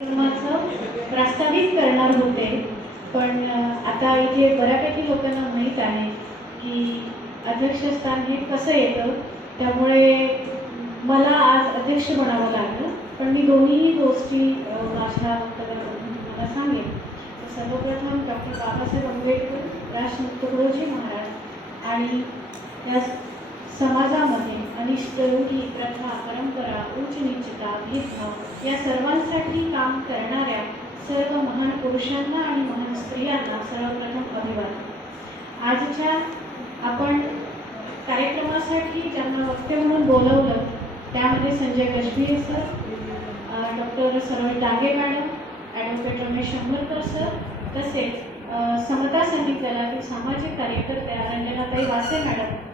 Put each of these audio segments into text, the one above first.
कार्यक्रमाचं प्रास्ताविक करणार होते, पण आता इथे बऱ्यापैकी लोकांना माहीत आहे की अध्यक्षस्थान हे कसं येतं, त्यामुळे मला आज अध्यक्ष बनावं लागलं. पण मी दोन्ही गोष्टी माझ्या वक्तव्यामधून तुम्हाला सांगेन. तर सर्वप्रथम डॉक्टर बाबासाहेब आंबेडकर, राजमुक्तगुरुजी महाराज आणि या समाजामध्ये अनिष्ट रूढी, प्रथा, परंपरा, उच्च नीचता, भेदभाव या सर्वांसाठी काम करणाऱ्या सर्व महान पुरुषांना आणि महान स्त्रियांना सर्वप्रथम अभिवादन. आजच्या आपण कार्यक्रमासाठी ज्यांना वक्ते म्हणून बोलवलं त्यामध्ये Sanjay Gajbhiye sir, doctor Saroj Dage madam, advocate Ramesh Shambharkar sir, तसेच समता सैनिक दलातील सामाजिक कार्यकर्त्या रंजनाताई वासे मॅडम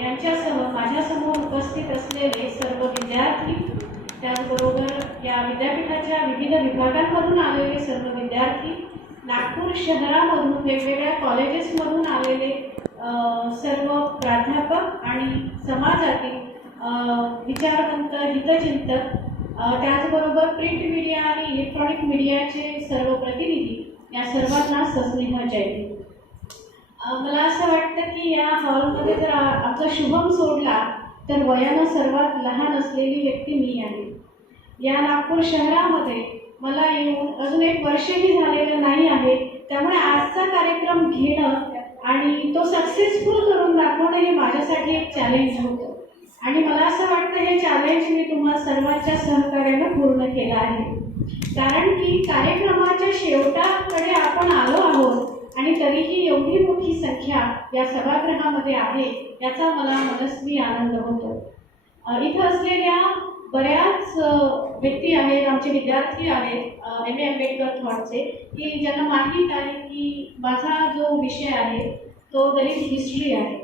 यांच्यासह माझ्यासमोर उपस्थित असलेले सर्व विद्यार्थी, त्याचबरोबर या विद्यापीठाच्या विविध विभागांमधून आलेले सर्व विद्यार्थी, नागपूर शहरामधून वेगवेगळ्या कॉलेजेसमधून आलेले सर्व प्राध्यापक आणि समाजातील विचारवंत, हितचिंतक, त्याचबरोबर प्रिंट मीडिया आणि इलेक्ट्रॉनिक मीडियाचे सर्व प्रतिनिधी, या सर्वांना सस्नेह जय हिंद. मला असं वाटतं की या हॉलमध्ये जर आमचा शुभम सोडला तर वयानं सर्वात लहान असलेली व्यक्ती मी आहे. या नागपूर शहरामध्ये मला येऊन अजून एक वर्षही झालेलं नाही आहे, त्यामुळे आजचा कार्यक्रम घेणं आणि तो सक्सेसफुल करून दाखवणं हे माझ्यासाठी एक चॅलेंज होतं. आणि मला असं वाटतं हे चॅलेंज मी तुम्हा सर्वांच्या सहकार्यानं पूर्ण केलं आहे, कारण की कार्यक्रमाच्या शेवटाकडे आपण आलो आहोत आणि तरीही एवढी मोठी संख्या या सभागृहामध्ये आहे याचा मला मनस्वी आनंद होतो. इथं असलेल्या बऱ्याच व्यक्ती आहेत, आमचे विद्यार्थी आहेत M.A. आंबेडकर थॉटचे, की ज्यांना माहीत आहे की माझा जो विषय आहे तो दलित हिस्ट्री आहे.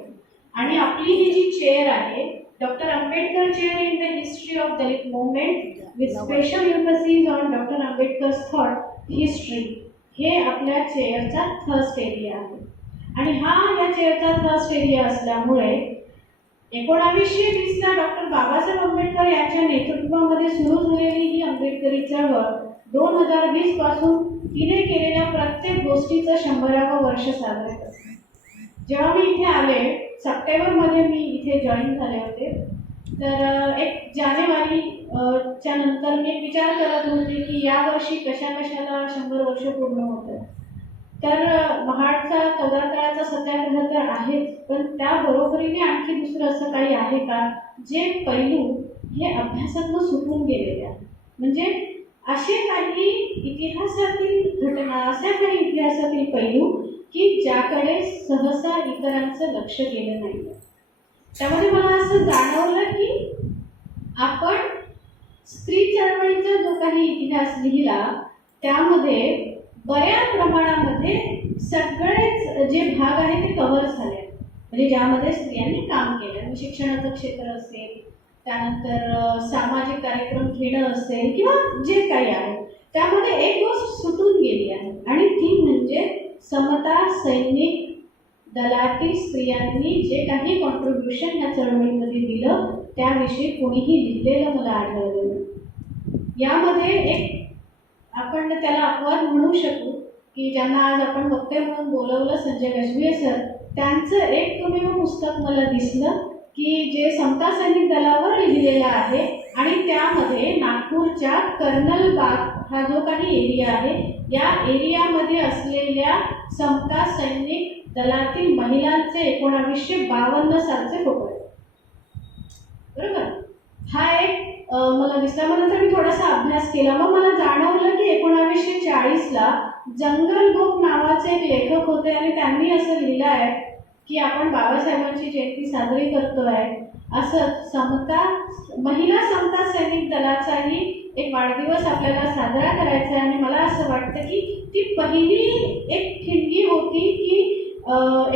आणि आपली ही जी चेअर आहे, doctor Ambedkar chair in the history of Dalit movement with special emphasis on doctor Ambedkar's thought history, हे आपल्या चेअरचा थर्स्ट एरिया आहे. आणि हा या चेअरचा थर्स्ट एरिया असल्यामुळे 1920ला डॉक्टर बाबासाहेब आंबेडकर यांच्या नेतृत्वामध्ये सुरू झालेली ही आंबेडकरी चळवळ 2020 पासून तिने केलेल्या प्रत्येक गोष्टीचं 100वं वर्ष साजरे करते. जेव्हा मी इथे आले, सप्टेंबरमध्ये मी इथे जॉईन झाले होते, तर 1 जानेवारी च्या नंतर मी विचार करत होते की यावर्षी कशाला 100 वर्ष पूर्ण होतं. तर महाडचा 14 तळाचा सत्याग्रह तर आहेच, पण त्याबरोबरीने आणखी दुसरं असं काही आहे का जे पैलू हे अभ्यासातून सुटून गेलेले आहेत. म्हणजे असे काही इतिहासातील घटना, अशा काही इतिहासातील पैलू की ज्याकडे सहसा इतरांचं लक्ष गेलं नाही. त्यामध्ये मला असं जाणवलं की आपण स्त्री चळवळीचा जो काही इतिहास लिहिला त्यामध्ये बऱ्याच प्रमाणामध्ये सगळेच जे भाग आहेत ते कव्हर झाले, म्हणजे ज्यामध्ये स्त्रियांनी काम केलं. शिक्षणाचं क्षेत्र असेल, त्यानंतर सामाजिक कार्यक्रम घेणं असेल, किंवा जे काही आहे त्यामध्ये एक गोष्ट सुटून गेली आहे आणि ती म्हणजे समता सैनिक दलातील स्त्रियांनी जे काही कॉन्ट्रीब्युशन ह्या चळवळीमध्ये दिलं त्याविषयी कोणीही लिहिलेलं मला आढळलं नाही. यामध्ये एक आपण त्याला अपवाद म्हणू शकू की ज्यांना आज आपण वक्ते म्हणून बोलवलं, संजय गजभिये सर, त्यांचं एकमेव पुस्तक मला दिसलं की जे समता सैनिक दलावर लिहिलेलं आहे आणि त्यामध्ये नागपूरच्या कर्नल बाग हा जो काही एरिया आहे या एरियामध्ये असलेल्या समता सैनिक दलातील महिलांचे 1952 सालचे फोटो आहेत. बरोबर, हा एक मला दिसला. मग नंतर मी थोडासा अभ्यास केला, मग मला जाणवलं की 1940ला जंगल बुक नावाचे एक लेखक होते आणि त्यांनी असं लिहिलं आहे की आपण बाबासाहेबांची जयंती साजरी करतोय. असं महिला समता सैनिक दलाचाही एक वाढदिवस आपल्याला साजरा करायचा आहे. आणि मला असं वाटतं की ती पहिली एक ठिणगी होती की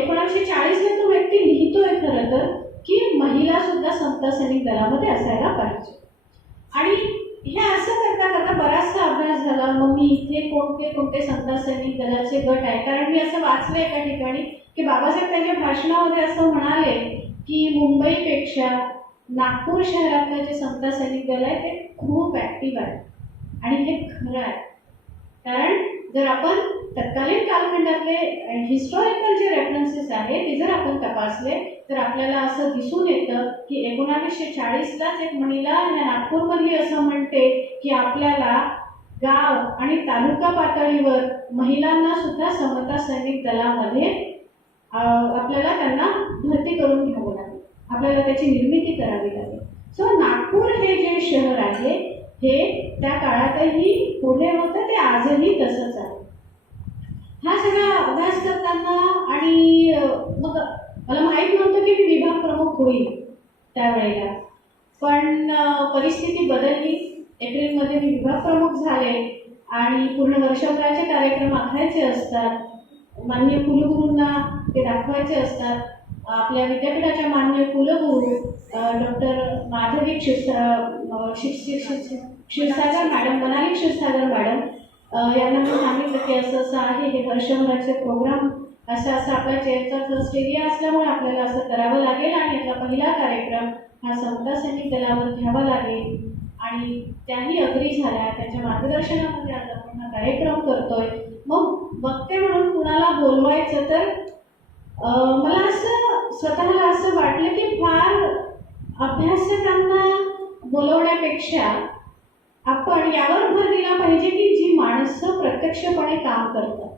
1940ला तो व्यक्ती लिहितोय खरं तर की महिला सुद्धा समता सैनिक दलामध्ये असायला पाहिजे. आणि हे असं करता करता बराचसा अभ्यास झाला. मग मी इथे कोणते समता सैनिक दलाचे गट आहे, कारण मी असं वाचलं एका ठिकाणी की बाबासाहेब त्यांच्या भाषणामध्ये असं म्हणाले की मुंबईपेक्षा नागपूर शहरातलं जे समता सैनिक दल आहे ते खूप ॲक्टिव्ह आहे. आणि हे खरं आहे. कारण जर आपण तत्कालीन कालखंडातले हिस्टॉरिकल जे रेफरन्सेस आहेत ते जर आपण तपासले तर आपल्याला असं दिसून येतं की 1940लाच एक महिला या नागपूरमधली असं म्हणते की आपल्याला गाव आणि तालुका पातळीवर महिलांना सुद्धा समता सैनिक दलामध्ये आपल्याला त्यांना भरती करून घ्यावं लागेल, आपल्याला त्याची निर्मिती करावी लागेल. सो नागपूर हे जे शहर आहे हे त्या काळातही पुढे होतं, ते आजही तसंच आहे. हा सगळा अभ्यास करताना आणि मग मला माहीत नव्हतं की मी विभाग प्रमुख होईल त्यावेळेला, पण परिस्थिती बदलली. एप्रिलमध्ये मी विभाग प्रमुख झाले आणि पूर्ण वर्षभराचे कार्यक्रम आखायचे असतात, माननीय कुलगुरूंना ते दाखवायचे असतात. आपल्या विद्यापीठाच्या माननीय कुलगुरू doctor Madhavi Kshirsagar madam, Manali Kshirsagar madam यांना मी सांगितलं की असं असं आहे, हे वर्षभराचे प्रोग्राम असं आपल्या चेअरचा ट्रस्ट एरिया असल्यामुळे आपल्याला असं करावं लागेल आणि यातला पहिला कार्यक्रम हा समता सैनिक दलावर घ्यावा लागेल. आणि त्याही अग्री झाल्या. त्यांच्या मार्गदर्शनामध्ये आज आपण हा कार्यक्रम करतोय. मग बघते म्हणून कुणाला बोलवायचं तर मला असं स्वतःला असं वाटलं की फार अभ्यासकांना बोलवण्यापेक्षा आपण यावर भर दिला पाहिजे की जी माणसं प्रत्यक्षपणे काम करतात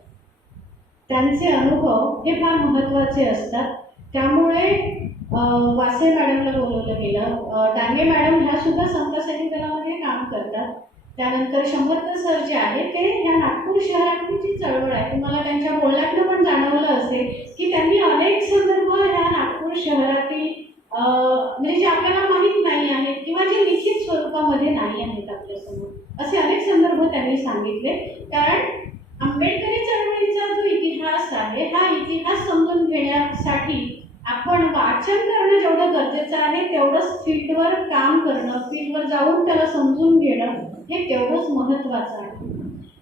त्यांचे अनुभव हे फार महत्त्वाचे असतात. त्यामुळे वासे मॅडमला बोलवलं गेलं. डांगे मॅडम ह्या सुद्धा समता सैनिक दलामध्ये काम करतात. त्यानंतर शंभरकर सर जे आहे ते ह्या नागपूर शहरातली जी चळवळ आहे, तुम्हाला त्यांच्या बोलण्यातनं पण जाणवलं असेल की त्यांनी अनेक संदर्भ ह्या नागपूर शहरातील म्हणजे जे आपल्याला माहीत नाही आहेत किंवा जे लिखित स्वरूपामध्ये नाही आहेत आपल्यासमोर, असे अनेक संदर्भ त्यांनी सांगितले. कारण आंबेडकरी चळवळीचा जो इतिहास आहे हा इतिहास समजून घेण्यासाठी आपण वाचन करणं जेवढं गरजेचं आहे तेवढंच फील्डवर काम करणं, फील्डवर जाऊन त्याला समजून घेणं हे तेवढंच महत्त्वाचं आहे.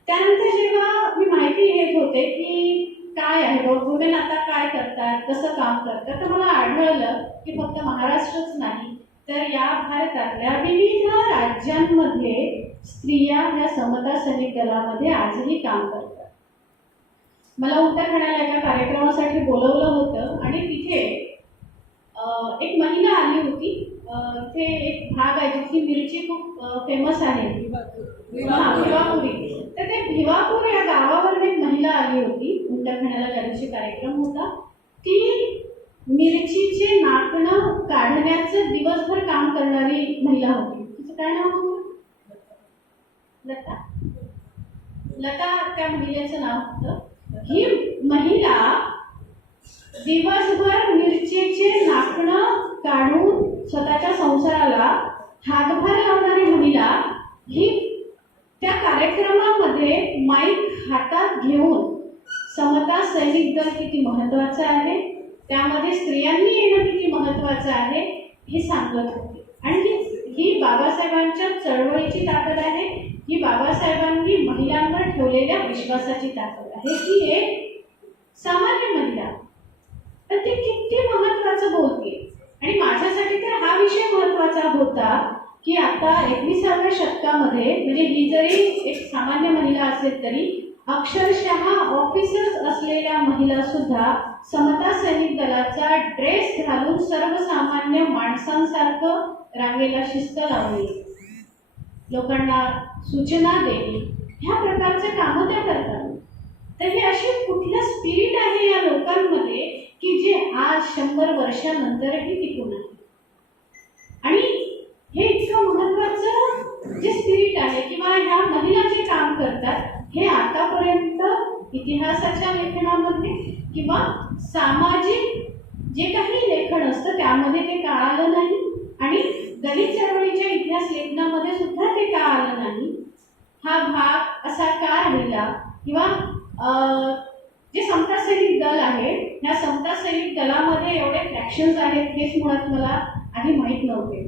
त्यानंतर जेव्हा मी माहिती घेत होते की काय आहे वुमेन आता काय करतात, कसं काम करतात, तर मला आढळलं की फक्त महाराष्ट्रच नाही तर या भारतातल्या विविध राज्यांमध्ये स्त्रिया ह्या समता सैनिक दलामध्ये आजही काम करतात. मला उत्तराखंडाला एका कार्यक्रमासाठी बोलवलं होतं आणि तिथे एक महिला आली होती. ते एक भाग आहे जिथली मिरची खूप फेमस आहे, भिवापुरी. तर ते भिवापूर या गावावर एक महिला आली होती. उत्तराखंडाला ज्या दिवशी कार्यक्रम होता ती मिरचीचे नाकणं काढण्याचं दिवसभर काम करणारी महिला होती. तिचं काय नाव होतं? लता त्या महिलेचं नाव होतं. ही महिला दिवसभर मिरचीचे नाकणं काढून स्वतःच्या संसाराला हातभार लावणारी महिला ही त्या कार्यक्रमामध्ये माईक हातात घेऊन समता सैनिक दल किती महत्त्वाचं आहे, त्यामध्ये स्त्रियांनी येणं किती महत्त्वाचं आहे हे सांगत होते. आणि ही बाबासाहेबांच्या चळवळीची ताकद आहे, ही बाबासाहेबांनी महिलांवर ठेवलेल्या विश्वासाची ताकद आहे. ही एक सामान्य महिला तर ती किती महत्त्वाचं बोलते. आणि माझ्यासाठी तर हा विषय महत्त्वाचा होता की आता 21व्या शतकामध्ये म्हणजे ही जरी एक सामान्य महिला असेल तरी अक्षरशः ऑफिसर्स असलेल्या महिला सुद्धा समता सैनिक दलाचा ड्रेस घालून सर्वसामान्य माणसांसारखं रांगेला शिस्त लावणे, लोकांना सूचना देणे, ह्या प्रकारचे कामं त्या करतात. तर हे अशी कुठलं स्पिरिट आहे या लोकांमध्ये की जे आज 100 वर्षानंतरही टिकून आहे. आणि हे इतकं महत्त्वाचं जे स्पिरिट आहे किंवा ह्या महिला जे काम करतात हे आतापर्यंत इतिहासाच्या लेखनामध्ये किंवा सामाजिक जे काही लेखन असतं त्यामध्ये ते का आलं नाही आणि दलित चळवळीच्या इतिहास लेखनामध्ये सुद्धा ते का आलं नाही. हा भाग असा का राहिला किंवा जे समता सैनिक दल आहे ह्या समता सैनिक दलामध्ये एवढे फ्रॅक्शन्स आहेत हेच मुळात मला आधी माहीत नव्हते.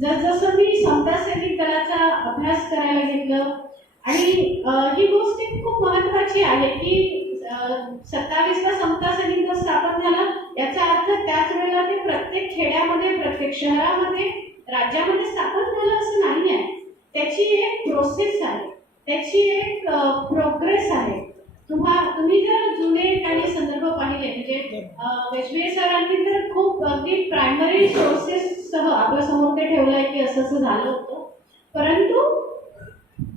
जसजसं मी समता सैनिक दलाचा अभ्यास करायला घेतलं आणि ही गोष्ट खूप महत्त्वाची आहे की 27ला समता सैनिक दल स्थापन झालं याचा अर्थ त्याच वेळेला ते प्रत्येक खेड्यामध्ये, प्रत्येक शहरामध्ये, राज्यामध्ये स्थापन झालं असं नाही आहे. त्याची एक प्रोसेस आहे. त्याची एक प्रोग्रेस आहे. तुम्ही जर जुने काही संदर्भ पाहिले म्हणजे वेशवे सरांनी तर खूप अगदी प्रायमरी सोर्सेस सह आपल्या समोर ते ठेवलंय की असं असं झालं होतं. परंतु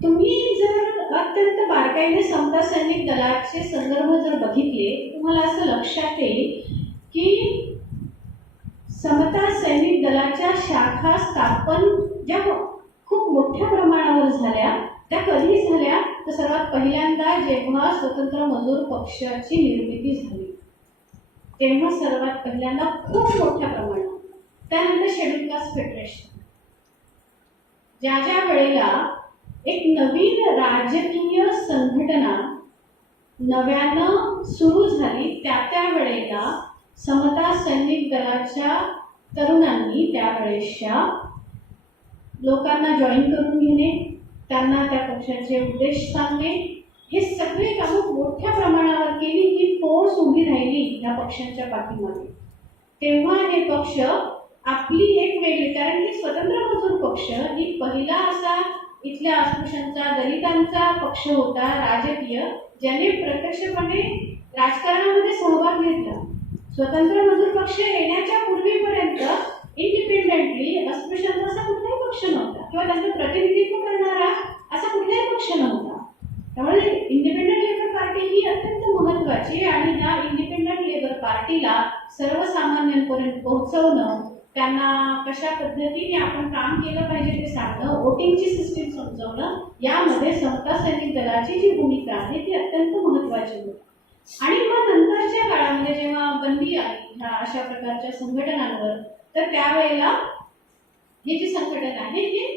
तुम्ही जर अत्यंत बारकाईने समता सैनिक दलाचे संदर्भ जर बघितले, तुम्हाला असं लक्षात येईल की समता सैनिक दलाच्या शाखा स्थापन ज्या खूप मोठ्या प्रमाणावर झाल्या त्या कधी झाल्या तर सर्वात पहिल्यांदा जेव्हा स्वतंत्र मजूर पक्षाची निर्मिती झाली तेव्हा सर्वात पहिल्यांदा खूप मोठ्या प्रमाणात. त्यानंतर शेड्यूल कास्ट फेडरेशन, ज्या वेळेला एक नवीन राजकीय संघटना नव्यानं सुरू झाली त्या वेळेला समता सैनिक दलाच्या तरुणांनी त्यावेळेसच्या लोकांना जॉईन करून घेणे, त्यांना त्या पक्षाचे उद्देश सांगणे, हे सगळे कामं मोठ्या प्रमाणावर केली. ही फोर्स उभी राहिली या पक्षांच्या पाठीमागे. तेव्हा हे पक्ष आपली एक वेगळी, कारण की स्वतंत्र मजूर पक्ष ही पहिला असा इथल्या अस्पृश्यांचा दलितांचा पक्ष होता राजकीय, ज्याने प्रत्यक्षपणे राजकारणामध्ये सहभाग घेतला. स्वतंत्र मजूर पक्ष येण्याच्या पूर्वीपर्यंत इंडिपेंडेंटली अस्पृश्यांचा असा कुठलाही पक्ष नव्हता किंवा त्यांचं प्रतिनिधित्व करणारा असा कुठलाही पक्ष नव्हता. त्यामुळे इंडिपेंडंट लेबर पार्टी ही अत्यंत महत्त्वाची आणि ह्या इंडिपेंडंट लेबर पार्टीला सर्वसामान्यांपर्यंत पोहोचवणं, त्यांना कशा पद्धतीने आपण काम केलं पाहिजे ते सांगणं, वोटिंगची सिस्टीम समजवणं, यामध्ये समता सैनिक दलाची जी भूमिका आहे ती अत्यंत महत्त्वाची होती. आणि मग नंतरच्या काळामध्ये जेव्हा बंदी आली ह्या अशा प्रकारच्या संघटनांवर, तर त्यावेळेला हे जे संघटन आहे हे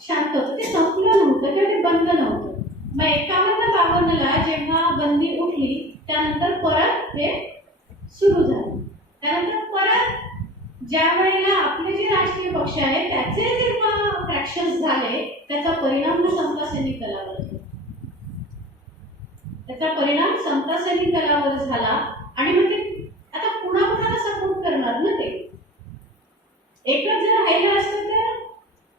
शांत होतं, ते संपलं नव्हतं किंवा ते बंद नव्हतं. मग 51-52ला जेव्हा बंदी उठली त्यानंतर परत ते सुरू झालं. त्यानंतर परत ज्या वेळेला आपले जे राजकीय पक्ष आहेत त्याचे जेव्हा फ्रॅक्शन्स झाले त्याचा परिणाम समता सैनिक दलावर झाला. त्याचा परिणाम समता सैनिक दलावर झाला. आणि मग ते आता कुणाला सपोर्ट करणार ना, ते एकच जर राहिलं असतं तर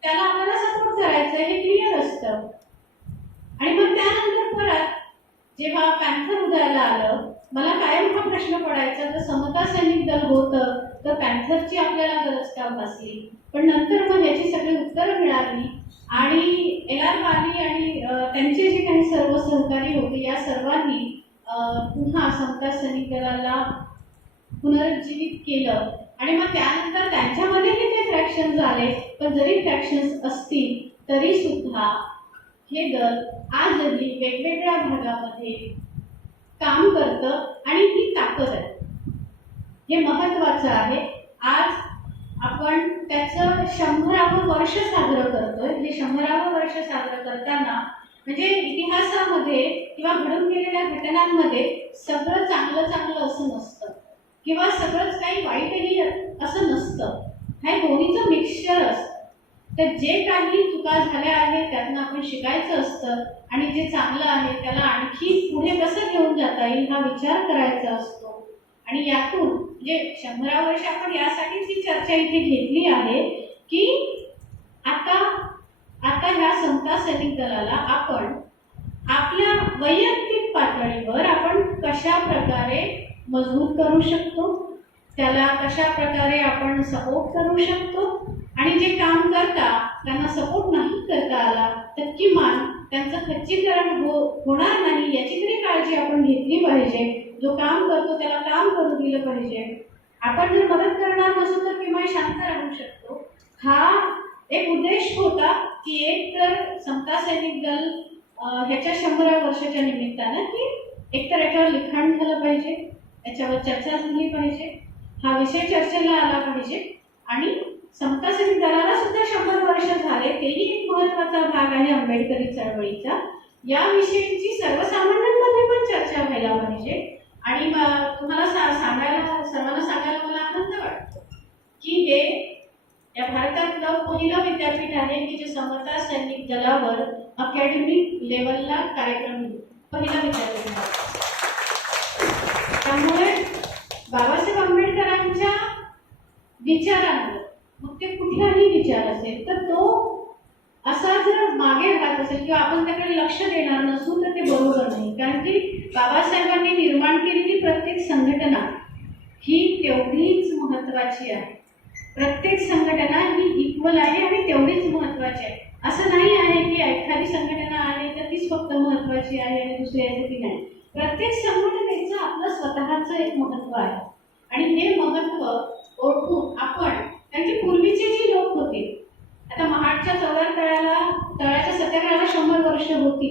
त्याला आपल्याला सपोर्ट करायचं हे क्लिअर असतं. आणि मग त्यानंतर परत जेव्हा पॅन्थर उदयाला आलं, मला कायम हा प्रश्न पडायचा, जर समता सैनिक दल होतं तर पॅन्थरची आपल्याला गरज का भासली. पण नंतर मग याची सगळी उत्तरं मिळाली आणि LR पाली आणि त्यांचे जे काही सर्व सहकारी होते या सर्वांनी पुन्हा समता सैनिक दलाला पुनरुज्जीवित केलं. आणि मग त्यानंतर त्यांच्यामध्येही ते फ्रॅक्शन झाले. पण जरी फ्रॅक्शन्स असतील तरी सुद्धा हे दल आजही वेगवेगळ्या भागामध्ये काम करतं आणि ही ताकद आहे. हे महत्त्वाचं आहे. आज आपण त्याचं 100वे वर्ष साजरं करतोय. हे 100वे वर्ष साजरं करताना म्हणजे इतिहासामध्ये किंवा घडून गेलेल्या घटनांमध्ये सगळं चांगलं चांगलं असं नसतं किंवा सगळंच काही वाईटही असं नसतं. हे दोन्हीचं मिक्सचर असतं. तर जे काही चुका झाल्या आहेत त्यातनं आपण शिकायचं असतं आणि जे चांगलं आहे त्याला आणखी पुढे कसं घेऊन जाता येईल हा विचार करायचा असतो. आणि यातून म्हणजे 100 वर्ष आपण यासाठीच ही चर्चा इथे घेतली आहे की आता ह्या समता सैनिक दलाला आपण आपल्या वैयक्तिक पातळीवर आपण कशा प्रकारे मजबूत करू शकतो, त्याला कशा प्रकारे आपण सपोर्ट करू शकतो आणि जे काम करता त्यांना सपोर्ट नाही करता आला तर किमान त्यांचं खच्चीकरण होणार नाही याची तरी काळजी आपण घेतली पाहिजे. जो काम करतो त्याला काम करू दिलं पाहिजे. आपण जर मदत करणार नसू तर किमान शांत राहू शकतो. हा एक उद्देश होता की एक तर समता सैनिक दल ह्याच्या 100व्या वर्षाच्या निमित्तानं की एकतर याच्यावर लिखाण झालं पाहिजे, याच्यावर चर्चा झाली पाहिजे, हा विषय चर्चेला आला पाहिजे. आणि समता सैनिक दलाला सुद्धा 100 वर्ष झाले, तेही एक महत्त्वाचा भाग आहे आंबेडकरी चळवळीचा. या विषयीची सर्वसामान्यांमध्ये पण चर्चा व्हायला पाहिजे. आणि तुम्हाला सर्वांना सांगायला मला आनंद वाटतो की हे या भारतातलं पहिलं विद्यापीठ आहे की जे समता सैनिक दलावर अकॅडमिक लेवलला कार्यक्रम पहिलं विद्यापीठ आहे. त्यामुळे बाबासाहेब आंबेडकरांच्या विचारांवर, मग ते कुठलाही विचार असेल तर तो असा जर मागे राहत असेल किंवा आपण त्याकडे लक्ष देणार नसू तर ते बरोबर नाही. कारण की बाबासाहेबांनी निर्माण केलेली प्रत्येक संघटना ही तेवढीच महत्त्वाची आहे. प्रत्येक संघटना ही इक्वल आहे आणि तेवढीच महत्त्वाची आहे. असं नाही आहे की एखादी संघटना आहे तर तीच फक्त महत्त्वाची आहे आणि दुसरी आहे ती नाही. प्रत्येक संघटनेचं आपलं स्वतःचं एक महत्त्व आहे आणि हे महत्त्व ओळखून आपण त्यांचे पूर्वीचे जे लोक होते, आता महाडच्या चौदार तळ्याच्या सत्याग्रहाला 100 वर्ष होती,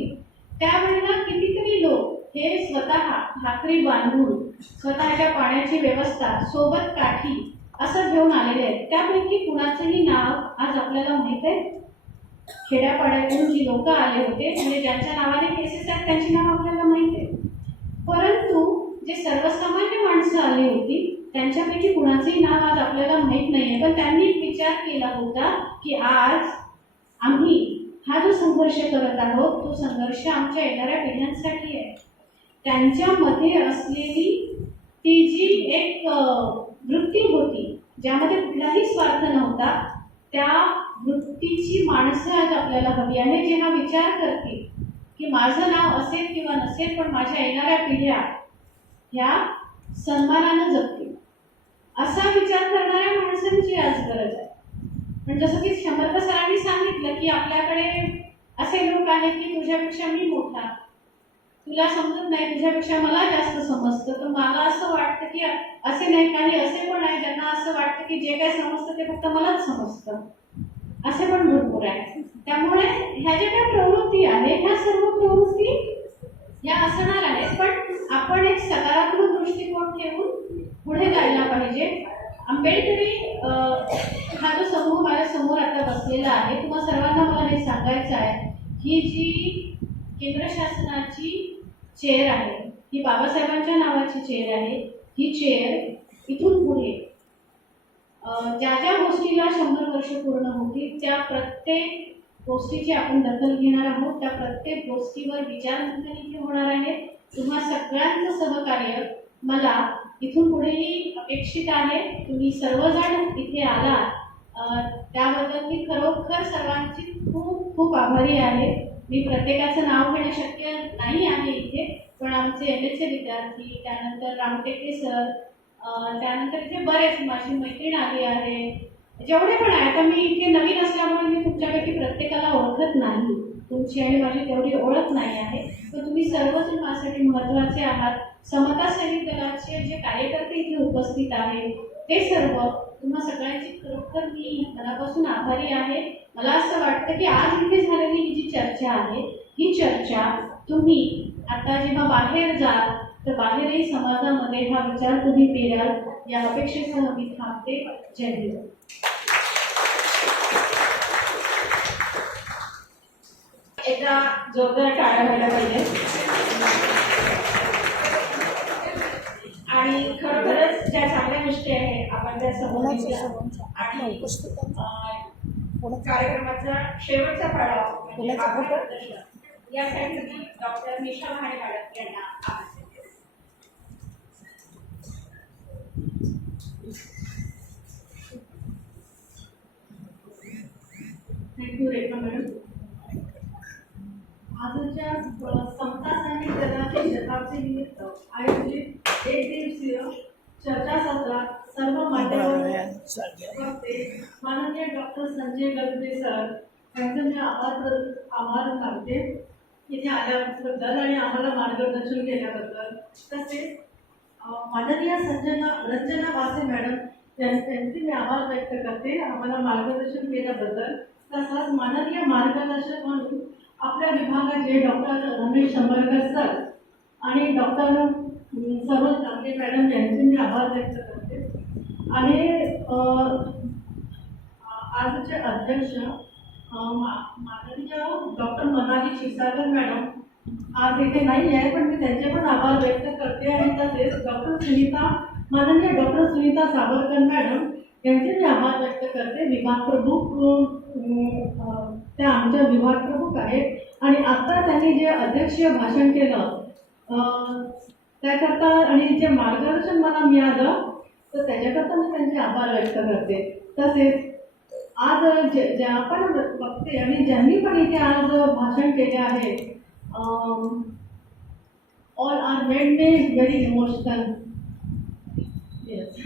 त्यावेळेला कितीतरी लोक हे स्वतः भाकरी बांधून स्वतःच्या पाण्याची व्यवस्था सोबत काठी असं घेऊन आलेले आहेत. त्यापैकी कुणाचंही नाव आज आपल्याला माहीत आहे? खेड्यापाड्यातून जी लोक आले होते म्हणजे ज्यांच्या नावाने केसेस आहेत त्यांची नाव आपल्याला माहिती आहे. परंतु जे सर्वसामान्य माणसं आली होती त्यांच्यापैकी कुणाचंही नाव आज आपल्याला माहीत नाही आहे. पण त्यांनी विचार केला होता की आज आम्ही हा जो संघर्ष करत आहोत तो संघर्ष आमच्या येणाऱ्या पिढ्यांसाठी आहे. त्यांच्यामध्ये असलेली ती जी एक वृत्ती होती ज्यामध्ये कुठलाही स्वार्थ नव्हता, त्या वृत्तीची माणसं आज आपल्याला हवी आहे, जे हा विचार करतील की माझं नाव असेल किंवा नसेल पण माझ्या येणाऱ्या पिढ्या ह्या सन्मानानं जगतील. असा विचार करणाऱ्या माणसांची आज गरज आहे. पण जसं की शंभरकर सरांनी सांगितलं की आपल्याकडे असे लोक आहेत की तुझ्यापेक्षा मी मोठा, तुला समजत नाही, तुझ्यापेक्षा मला जास्त समजतं. तर मला असं वाटतं की असे नाही, काही असे पण आहे ज्यांना असं वाटतं की जे काही समजतं ते फक्त मलाच समजतं. असे पण भरपूर आहे. त्यामुळे ह्या ज्या काही प्रवृत्ती आहेत ह्या सर्व प्रवृत्ती ह्या असणार आहेत, पण आपण एक सकारात्मक दृष्टिकोन ठेवून पुढे जायला पाहिजे. आंबेडकरी हा जो समूह माझ्या समोर आता बसलेला आहे, तुम्हा सर्वांना मला हे सांगायचं आहे, ही जी केंद्र शासनाची चेअर आहे ही बाबासाहेबांच्या नावाची चेअर आहे. ही चेअर इथून पुढे ज्या ज्या गोष्टीला 100 वर्ष पूर्ण होतील त्या प्रत्येक गोष्टीची आपण दखल घेणार आहोत. त्या प्रत्येक गोष्टीवर विचारमंथन इथे होणार आहे. तुम्हा सगळ्यांचं सहकार्य मला इथून पुढेही अपेक्षित आहे. तुम्ही सर्वजण इथे आलात त्याबद्दल मी खरोखर सर्वांची खूप खूप आभारी आहे. मी प्रत्येकाचं नाव घेणं शक्य नाही आहे इथे, पण आमचे MSc विद्यार्थी, त्यानंतर रामटेके सर, त्यानंतर इथे बरेच माझी मैत्रीण आली आहे, जेवढे पण आहे. आता मी इथे नवीन असल्यामुळे मी तुमच्यापैकी प्रत्येकाला ओळखत नाही, तुमची आणि माझी तेवढी ओळख नाही आहे. तर तुम्ही सर्वजण माझ्यासाठी महत्त्वाचे आहात. समता सैनिक दलाचे जे कार्यकर्ते इथे उपस्थित आहेत ते सर्व तुम्हा सगळ्यांची खरोखर मी मनापासून आभारी आहे. मला असं वाटतं की आज इथे झालेली ही जी चर्चा आहे ही चर्चा तुम्ही आता जेव्हा बाहेर जाल तर बाहेरही समाजामध्ये हा विचार तुम्ही पेराल या अपेक्षेसह मी थांबते. जय हिंद. एकदा जोरदार टाळ्या व्हायला पाहिजे. आणि खरोखरच ज्या चांगल्या गोष्टी आहेत आपण त्या समोर आणि कार्यक्रमाचा शेवटचा पाडाव म्हणजे मार्गदर्शन यासाठी मी डॉक्टर निशा महाडे मॅडम यांना आमंत्रित केले. थँक्यू रेखा मॅडम. आजच्या समता सैनिक दलाचे शताब्दी निमित्त आयोजित एक दिवसीय चर्चासत्रात सर्व मान्यवर वक्ते माननीय डॉक्टर संजय गरुडे सर यांचे मी आभार मानते इथे आल्याबद्दल आणि आम्हाला मार्गदर्शन केल्याबद्दल. तसेच माननीय रंजना वासे मॅडम यांचे मी आभार व्यक्त करते आम्हाला मार्गदर्शन केल्याबद्दल. तसंच माननीय मार्गदर्शक म्हणून आपल्या विभागाचे डॉक्टर रमेश शंभरकर सर आणि डॉक्टर सरोज तांबे मॅडम यांचे मी आभार व्यक्त करते. आणि आजचे अध्यक्ष माननीय डॉक्टर मनाली क्षीरसागर मॅडम आज इथे नाही आहे पण मी त्यांचे पण आभार व्यक्त करते. आणि तसेच माननीय डॉक्टर सुनीता सावरकर मॅडम यांचे मी आभार व्यक्त करते. विभाग प्रमुख त्या आमच्या विभाग प्रमुख आहेत आणि आत्ता त्यांनी जे अध्यक्षीय भाषण केलं त्याकरता आणि जे मार्गदर्शन मला मिळालं तर त्याच्याकरता मी त्यांचे आभार व्यक्त करते. तसेच आज ज्या आपण बघते आणि ज्यांनी पण इथे आज भाषण केले आहे, all are made me very emotional. Yes.